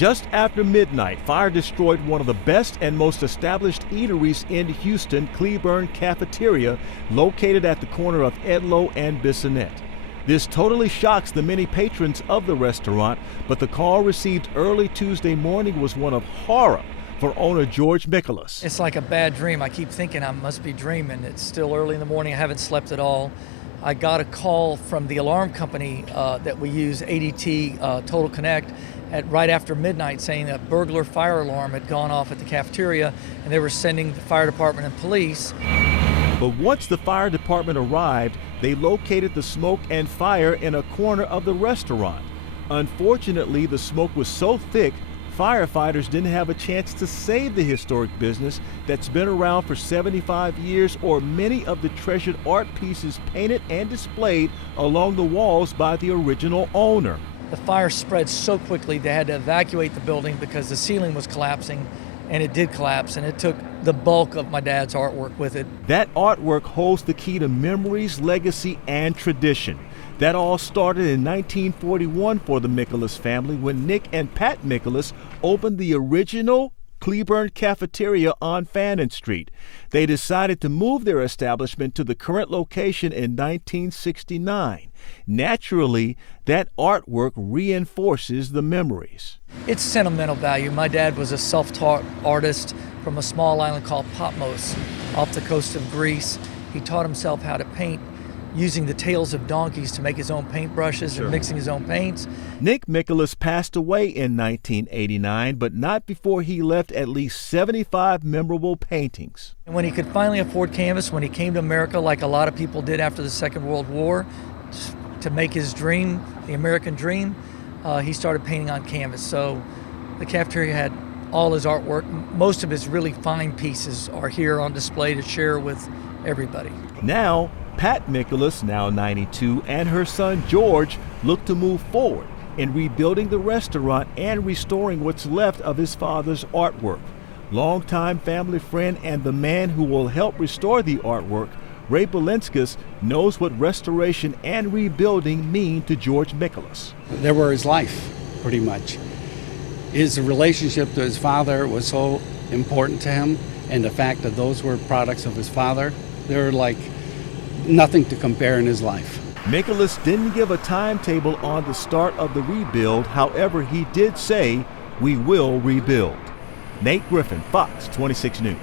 Just after midnight, fire destroyed one of the best and most established eateries in Houston, Cleburne Cafeteria, located at the corner of Edlow and Bissonnette. This totally shocks the many patrons of the restaurant, but the call received early Tuesday morning was one of horror for owner George Michaelis. It's like a bad dream. I keep thinking I must be dreaming. It's still early in the morning. I haven't slept at all. I got a call from the alarm company that we use, ADT Total Connect, at right after midnight, saying that a burglar fire alarm had gone off at the cafeteria and they were sending the fire department and police. But once the fire department arrived, they located the smoke and fire in a corner of the restaurant. Unfortunately, the smoke was so thick, firefighters didn't have a chance to save the historic business that's been around for 75 years or many of the treasured art pieces painted and displayed along the walls by the original owner. The fire spread so quickly they had to evacuate the building because the ceiling was collapsing, and it did collapse, and it took the bulk of my dad's artwork with it. That artwork holds the key to memories, legacy, and tradition. That all started in 1941 for the Michaelis family when Nick and Pat Michaelis opened the original Cleburne Cafeteria on Fannin Street. They decided to move their establishment to the current location in 1969. Naturally, that artwork reinforces the memories. It's sentimental value. My dad was a self-taught artist from a small island called Patmos off the coast of Greece. He taught himself how to paint using the tails of donkeys to make his own paintbrushes and mixing his own paints. Nick Michaelis passed away in 1989, but not before he left at least 75 memorable paintings. And when he could finally afford canvas, when he came to America like a lot of people did after the Second World War, to make his dream, the American dream, he started painting on canvas. So the cafeteria had all his artwork. Most of his really fine pieces are here on display to share with everybody. Now, Pat Michaelis, now 92, and her son George look to move forward in rebuilding the restaurant and restoring what's left of his father's artwork. Longtime family friend and the man who will help restore the artwork, Ray Belinskas, knows what restoration and rebuilding mean to George Michaelis. They were his life, pretty much. His relationship to his father was so important to him, and the fact that those were products of his father, they were like nothing to compare in his life. Michaelis didn't give a timetable on the start of the rebuild. However, he did say, "We will rebuild." Nate Griffin, Fox 26 News.